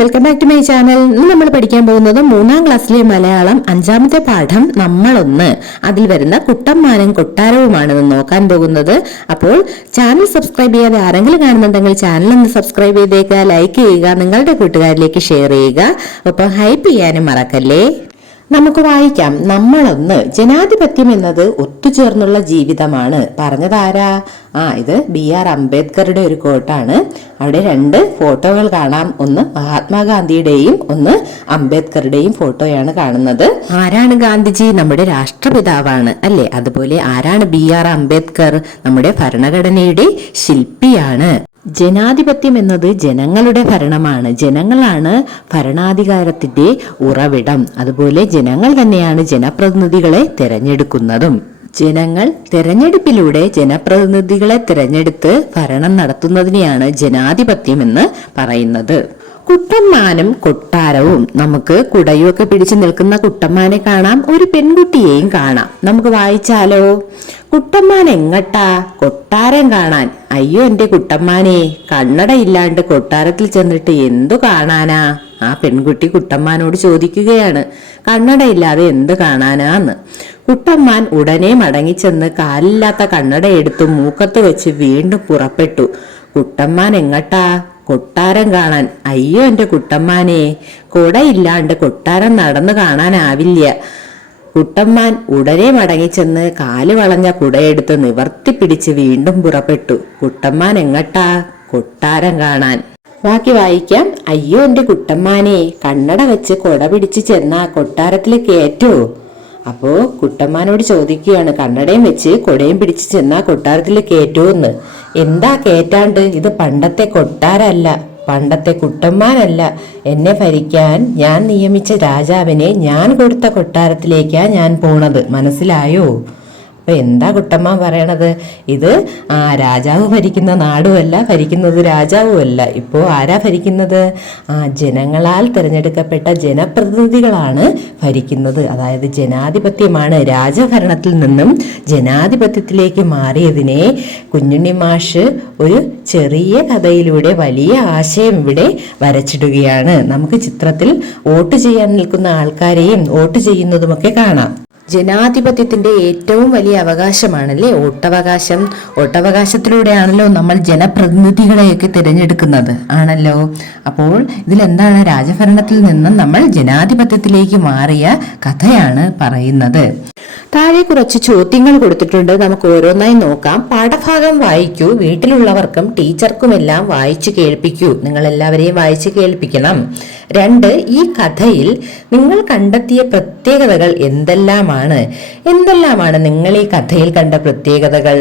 Welcome back to my channel. ഇന്ന് നമ്മൾ പഠിക്കാൻ പോകുന്നത് 3ാം ക്ലാസ്സിലെ മലയാളം 5ാമത്തെ പാഠം നമ്മളൊന്ന്. അതിൽ വരുന്ന കുട്ടമ്മാനും കൊട്ടാരവുമാണ് നോക്കാൻ പോകുന്നത്. അപ്പോൾ ചാനൽ സബ്സ്ക്രൈബ് ചെയ്യാതെ ആരെങ്കിലും കാണുന്നുണ്ടെങ്കിൽ ചാനൽ ഒന്ന് സബ്സ്ക്രൈബ് ചെയ്തേക്കുക, ലൈക്ക് ചെയ്യുക, നിങ്ങളുടെ കൂട്ടുകാരിലേക്ക് ഷെയർ ചെയ്യുക, ഒപ്പം ഹൈപ്പ് ചെയ്യാനും മറക്കല്ലേ. നമുക്ക് വായിക്കാം. നമ്മളൊന്ന്. ജനാധിപത്യം എന്നത് ഒത്തുചേർന്നുള്ള ജീവിതമാണ്. പറഞ്ഞതാരാ? ഇത് BR അംബേദ്കറുടെ ഒരു കോട്ടാണ്. അവിടെ 2 ഫോട്ടോകൾ കാണാം. ഒന്ന് മഹാത്മാഗാന്ധിയുടെയും ഒന്ന് അംബേദ്കറുടെയും ഫോട്ടോയാണ് കാണുന്നത്. ആരാണ് ഗാന്ധിജി? നമ്മുടെ രാഷ്ട്രപിതാവാണ് അല്ലെ. അതുപോലെ ആരാണ് BR അംബേദ്കർ? നമ്മുടെ ഭരണഘടനയുടെ ശില്പിയാണ്. ജനാധിപത്യം എന്നത് ജനങ്ങളുടെ ഭരണമാണ്. ജനങ്ങളാണ് ഭരണാധികാരത്തിന്റെ ഉറവിടം. അതുപോലെ ജനങ്ങൾ തന്നെയാണ് ജനപ്രതിനിധികളെ തിരഞ്ഞെടുക്കുന്നതും. ജനങ്ങൾ തെരഞ്ഞെടുപ്പിലൂടെ ജനപ്രതിനിധികളെ തിരഞ്ഞെടുത്ത് ഭരണം നടത്തുന്നതിനെയാണ് ജനാധിപത്യം എന്ന് പറയുന്നത്. കുട്ടമ്മാനും കൊട്ടാരവും. നമുക്ക് കുടയുമൊക്കെ പിടിച്ചു നിൽക്കുന്ന കുട്ടമ്മാനെ കാണാം, ഒരു പെൺകുട്ടിയെയും കാണാം. നമുക്ക് വായിച്ചാലോ? കുട്ടമ്മാൻ എങ്ങട്ടാ? കൊട്ടാരം കാണാൻ. അയ്യോ എന്റെ കുട്ടമ്മാനെ, കണ്ണട ഇല്ലാണ്ട് കൊട്ടാരത്തിൽ ചെന്നിട്ട് എന്തു കാണാനാ? ആ പെൺകുട്ടി കുട്ടമ്മാനോട് ചോദിക്കുകയാണ്, കണ്ണടയില്ലാതെ എന്ത് കാണാനാന്ന്. കുട്ടമ്മാൻ ഉടനെ മടങ്ങിച്ചെന്ന് കാലില്ലാത്ത കണ്ണട എടുത്ത് മൂക്കത്ത് വെച്ച് വീണ്ടും പുറപ്പെട്ടു. കുട്ടമ്മാൻ എങ്ങട്ടാ? കൊട്ടാരം കാണാൻ. അയ്യോ എന്റെ കുട്ടമ്മാനെ, കുടയില്ലാണ്ട് കൊട്ടാരം നടന്നു കാണാനാവില്ല. കുട്ടമ്മാൻ ഉടനെ മടങ്ങിച്ചെന്ന് കാല് വളഞ്ഞ കുടയെടുത്ത് നിവർത്തിപ്പിടിച്ച് വീണ്ടും പുറപ്പെട്ടു. കുട്ടമ്മാൻ എങ്ങട്ടാ? കൊട്ടാരം കാണാൻ. ബാക്കി വായിക്കാം. അയ്യോ എന്റെ കുട്ടമ്മാനെ, കണ്ണട വെച്ച് കൊട പിടിച്ച് ചെന്നാ കൊട്ടാരത്തിൽ കേറ്റോ? അപ്പോ കുട്ടമ്മാനോട് ചോദിക്കുകയാണ്, കണ്ണടയും വെച്ച് കൊടയും പിടിച്ച് ചെന്നാ കൊട്ടാരത്തിൽ കേറ്റോന്ന്. എന്താ കേറ്റാണ്ട്? ഇത് പണ്ടത്തെ കൊട്ടാരല്ല, പണ്ടത്തെ കുട്ടമ്മാനല്ല. എന്നെ ഭരിക്കാൻ ഞാൻ നിയമിച്ച രാജാവിനെ ഞാൻ കൊടുത്ത കൊട്ടാരത്തിലേക്കാ ഞാൻ പോണത്. മനസ്സിലായോ? അപ്പൊ എന്താ കുട്ടമ്മ പറയണത്? ഇത് രാജാവ് ഭരിക്കുന്ന നാടുമല്ല, ഭരിക്കുന്നത് രാജാവുമല്ല. ഇപ്പോ ആരാ ഭരിക്കുന്നത്? ജനങ്ങളാൽ തിരഞ്ഞെടുക്കപ്പെട്ട ജനപ്രതിനിധികളാണ് ഭരിക്കുന്നത്. അതായത് ജനാധിപത്യമാണ്. രാജഭരണത്തിൽ നിന്നും ജനാധിപത്യത്തിലേക്ക് മാറിയതിനെ കുഞ്ഞുണ്ണി മാഷ് ഒരു ചെറിയ കഥയിലൂടെ വലിയ ആശയം ഇവിടെ വരച്ചിടുകയാണ്. നമുക്ക് ചിത്രത്തിൽ വോട്ട് ചെയ്യാൻ നിൽക്കുന്ന ആൾക്കാരെയും വോട്ട് ചെയ്യുന്നതുമൊക്കെ കാണാം. ജനാധിപത്യത്തിന്റെ ഏറ്റവും വലിയ അവകാശമാണല്ലേ വോട്ടവകാശം. വോട്ടവകാശത്തിലൂടെയാണല്ലോ നമ്മൾ ജനപ്രതിനിധികളെയൊക്കെ തിരഞ്ഞെടുക്കുന്നത് ആണല്ലോ. അപ്പോൾ ഇതിലെന്താണ്? രാജഭരണത്തിൽ നിന്നും നമ്മൾ ജനാധിപത്യത്തിലേക്ക് മാറിയ കഥയാണ് പറയുന്നത്. താഴെ കുറച്ച് ചോദ്യങ്ങൾ കൊടുത്തിട്ടുണ്ട്, നമുക്ക് ഓരോന്നായി നോക്കാം. പാഠഭാഗം വായിക്കൂ, വീട്ടിലുള്ളവർക്കും ടീച്ചർക്കുമെല്ലാം വായിച്ചു കേൾപ്പിക്കൂ. നിങ്ങൾ എല്ലാവരെയും വായിച്ചു കേൾപ്പിക്കണം. 2, ഈ കഥയിൽ നിങ്ങൾ കണ്ടെത്തിയ പ്രത്യേകതകൾ എന്തെല്ലാമാണ്? നിങ്ങൾ ഈ കഥയിൽ കണ്ട പ്രത്യേകതകൾ?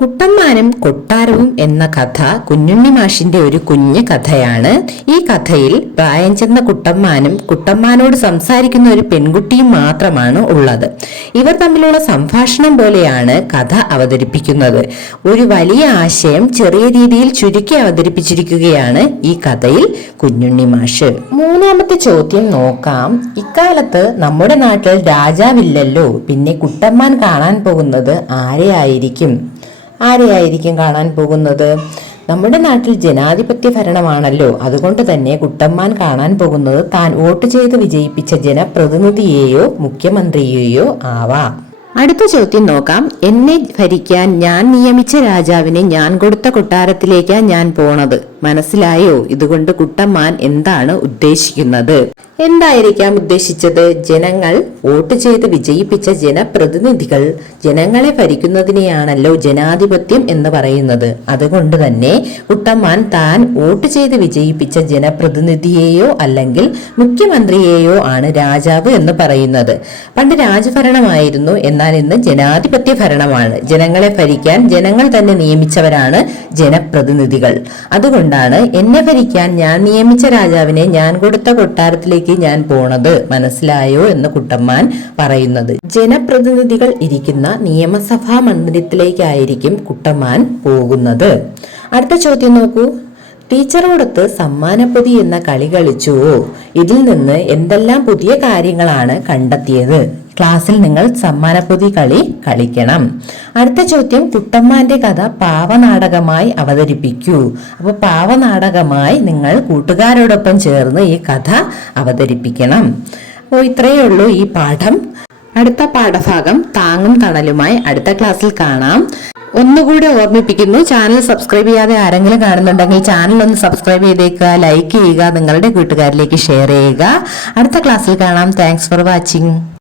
കുട്ടമ്മാനും കൊട്ടാരവും എന്ന കഥ കുഞ്ഞുണ്ണി മാഷിന്റെ ഒരു കുഞ്ഞു കഥയാണ്. ഈ കഥയിൽ പ്രായം ചെന്ന കുട്ടമ്മാനും കുട്ടമ്മാനോട് സംസാരിക്കുന്ന ഒരു പെൺകുട്ടിയും മാത്രമാണ് ഉള്ളത്. ഇവർ തമ്മിലുള്ള സംഭാഷണം പോലെയാണ് കഥ അവതരിപ്പിക്കുന്നത്. ഒരു വലിയ ആശയം ചെറിയ രീതിയിൽ ചുരുക്കി അവതരിപ്പിച്ചിരിക്കുകയാണ് ഈ കഥയിൽ കുഞ്ഞുണ്ണി മാഷ്. 3ാമത്തെ ചോദ്യം നോക്കാം. ഇക്കാലത്ത് നമ്മുടെ നാട്ടിൽ രാജാവില്ലല്ലോ, പിന്നെ കുട്ടമ്മാൻ കാണാൻ പോകുന്നത് ആരെയായിരിക്കും കാണാൻ പോകുന്നത്? നമ്മുടെ നാട്ടിൽ ജനാധിപത്യ ഭരണമാണല്ലോ. അതുകൊണ്ട് തന്നെ കുട്ടമ്മാൻ കാണാൻ പോകുന്നത് താൻ വോട്ട് ചെയ്ത് വിജയിപ്പിച്ച ജനപ്രതിനിധിയെയോ മുഖ്യമന്ത്രിയെയോ ആവാം. അടുത്ത ചോദ്യം നോക്കാം. എന്നെ ഭരിക്കാൻ ഞാൻ നിയമിച്ച രാജാവിനെ ഞാൻ കൊടുത്ത കൊട്ടാരത്തിലേക്കാ ഞാൻ പോണത്. മനസ്സിലായോ? ഇതുകൊണ്ട് കുട്ടമ്മാൻ എന്താണ് ഉദ്ദേശിക്കുന്നത്? എന്തായിരിക്കാം ഉദ്ദേശിച്ചത്? ജനങ്ങൾ വോട്ട് ചെയ്ത് വിജയിപ്പിച്ച ജനപ്രതിനിധികൾ ജനങ്ങളെ ഭരിക്കുന്നതിനെയാണല്ലോ ജനാധിപത്യം എന്ന് പറയുന്നത്. അതുകൊണ്ട് തന്നെ കുട്ടമ്മാൻ താൻ വോട്ട് ചെയ്ത് വിജയിപ്പിച്ച ജനപ്രതിനിധിയെയോ അല്ലെങ്കിൽ മുഖ്യമന്ത്രിയെയോ ആണ് രാജാവ് എന്ന് പറയുന്നത്. പണ്ട് രാജഭരണമായിരുന്നു, എന്നാൽ ഇന്ന് ജനാധിപത്യ ഭരണമാണ്. ജനങ്ങളെ ഭരിക്കാൻ ജനങ്ങൾ തന്നെ നിയമിച്ചവരാണ് ജനപ്രതിനിധികൾ. അതുകൊണ്ടാണ് എന്നെ ഭരിക്കാൻ ഞാൻ നിയമിച്ച രാജാവിനെ ഞാൻ കൊടുത്ത കൊട്ടാരത്തിലേക്ക് ഞാൻ പോണത്. മനസ്സിലായോ എന്ന് കുട്ടമ്മാൻ പറയുന്നത്. ജനപ്രതിനിധികൾ ഇരിക്കുന്ന നിയമസഭാ മന്ദിരത്തിലേക്കായിരിക്കും കുട്ടമ്മാൻ പോകുന്നത്. അടുത്ത ചോദ്യം നോക്കൂ. ടീച്ചറോടൊത്ത് സമ്മാനപ്പൊതി എന്ന കളി കളിച്ചുവോ? ഇതിൽ നിന്ന് എന്തെല്ലാം പുതിയ കാര്യങ്ങളാണ് കണ്ടെത്തിയത്? ക്ലാസ്സിൽ നിങ്ങൾ സമ്മാനപ്പൊതി കളി കളിക്കണം. അടുത്ത ചോദ്യം, കുട്ടമ്മാന്റെ കഥ പാവനാടകമായി അവതരിപ്പിക്കൂ. അപ്പൊ പാവനാടകമായി നിങ്ങൾ കൂട്ടുകാരോടൊപ്പം ചേർന്ന് ഈ കഥ അവതരിപ്പിക്കണം. അപ്പോൾ ഇത്രയേ ഉള്ളൂ ഈ പാഠം. അടുത്ത പാഠഭാഗം താങ്ങും തണലുമായി അടുത്ത ക്ലാസ്സിൽ കാണാം. ഒന്നുകൂടി ഓർമ്മിപ്പിക്കുന്നു, ചാനൽ സബ്സ്ക്രൈബ് ചെയ്യാതെ ആരെങ്കിലും കാണുന്നുണ്ടെങ്കിൽ ചാനൽ ഒന്ന് സബ്സ്ക്രൈബ് ചെയ്തേക്കുക, ലൈക്ക് ചെയ്യുക, നിങ്ങളുടെ കൂട്ടുകാരിലേക്ക് ഷെയർ ചെയ്യുക. അടുത്ത ക്ലാസ്സിൽ കാണാം. Thanks for watching.